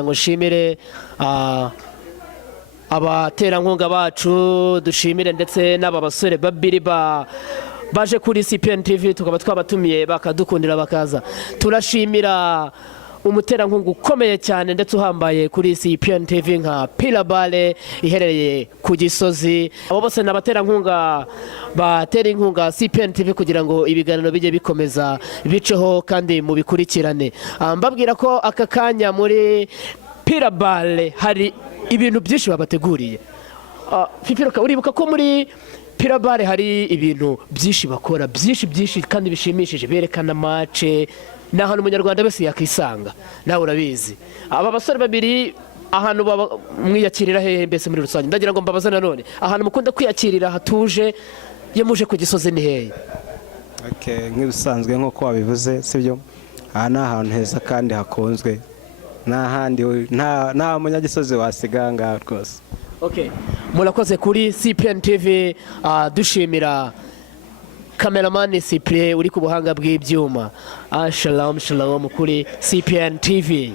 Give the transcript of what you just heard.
ngo nshimire abaterankunga bacu, dushimire ndetse n'aba basore babiri baje kuri CPN TV, tukaba twabatumiye bakadukundira bakaza. Turashimira umuterankunga ukomeye cyane ndetse uhambaye kuri CPN TV nka Pilabale iherereye ku Gisozi. Abo bose n'abaterankunga batera inkunga CPN TV kugira ngo ibiganiro bijye bikomeza biceho kandi mu bikurikirane. Mbabwira ko aka kanya muri Pilabale hari ibintu byinshi babateguriye. Fifiroka, uribuka ko muri Pilabale hari ibintu byinshi bakora, byinshi kandi bishimishije, berekana match n'ahantu umunyarwanda wese yakisanga, nawe urabizi. Aba basore babiri ahantu mwiyakirira hehe mbese muri rusange? Ndagira ngo mbabaza nanone ahantu mukunda kwiyakirira hatuje iyo muje ku Gisozi ni hehe? Nk'ibisanzwe nk'uko wabivuze, sibyo? Aha ni ahantu heza kandi hakunzwe, nta munyagisozi wasiganga rwose. Murakoze kuri CPN TV. Dushimira Cameraman Cyprien uri ku buhanga bw'ibyuma. Shalom kuri CPN TV.